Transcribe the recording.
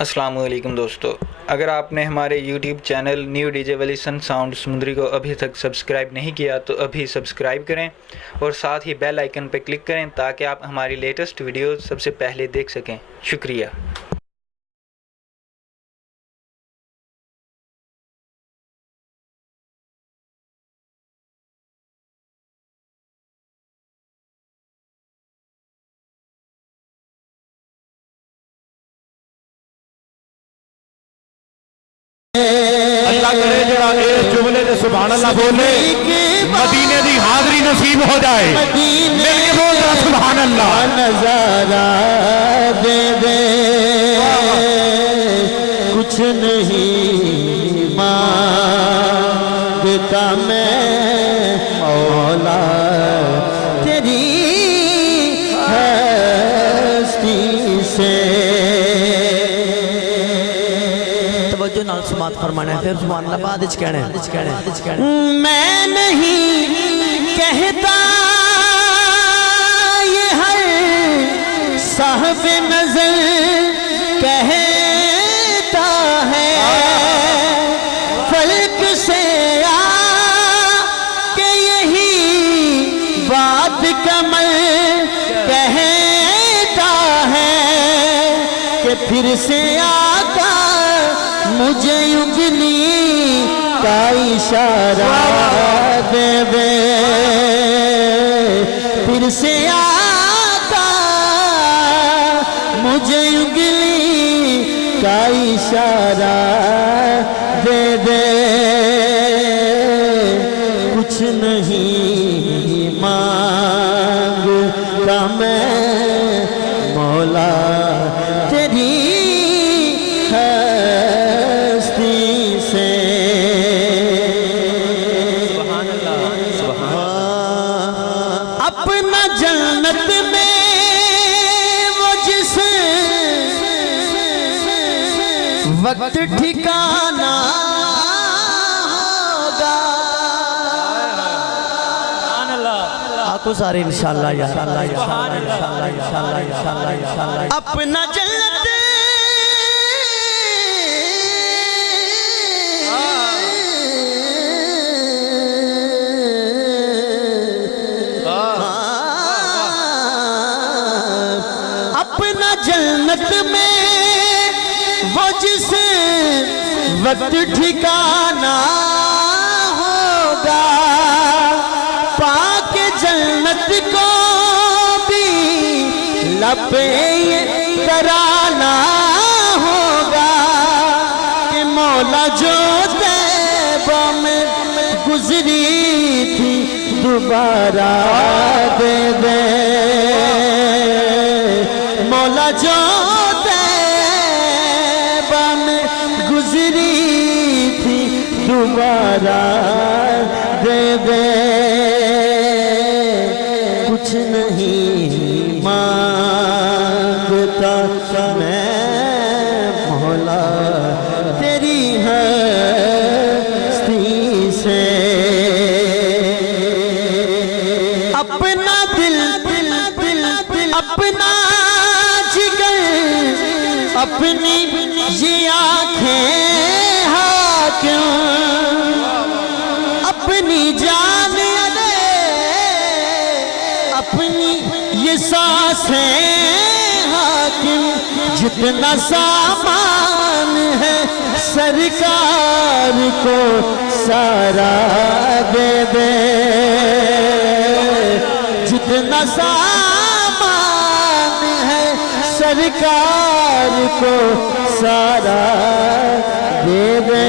السلام علیکم دوستو، اگر آپ نے ہمارے YouTube channel new D J ولی سن ساؤنڈ سمندری کو ابھی تک سبسکرائب نہیں کیا تو ابھی سبسکرائب کریں اور ساتھ ہی بیل آئیکن پر کلک کریں تاکہ آپ ہماری لیٹسٹ ویڈیو سب سے پہلے دیکھ سکیں۔ شکریہ۔ اللہ کرے جڑا اس جملے دے سبحان اللہ بولے مدینے دی حاضری نصیب ہو جائے، مل کے بول رہا سبحان اللہ۔ نظارہ دے دے کچھ نہیں مانگتا میں مولا تیری ہستی سے۔ توجہ نال سماعت فرمانا ہے، پھر سبحان اللہ بعد وچ کہنا ہے۔ میں نہیں کہتا یہ ہر صاحب نظر کہتا ہے، فلک سے آ کہ یہی بات کمل کہتا ہے کہ پھر سے آقا مجھے انگلی کا اشارہ دے دے، پھر سے آقا مجھے انگلی کا اشارہ دے دے، کچھ نہیں مانگتا میں مولا تیری ہستی سے۔ اپنا جنت میں وہ جس وقت ٹھکانا ہوگا، آقو سارے انشاءاللہ یا اپنا جنت اپنا جنت میں وہ جس وقت ٹھکانا ہوگا، پاک جنت کو بھی لبے ترانا ہوگا کہ مولا جو طیبہ میں گزری تھی دوبارہ دے دے، مولا جو طیبہ میں گزری تھی دوبارہ دے دے، کچھ نہیں مانگتا میں مولا تیری ہستی سے۔ اپنا دل اپنا جگر اپنی یہ آنکھیں حاکم، اپنی جان اپنی یہ سانسیں حاکم، جتنا سامان ہے سرکار کو سارا دے دے، جتنا سامان ہے سرکار کو سارا دے دے۔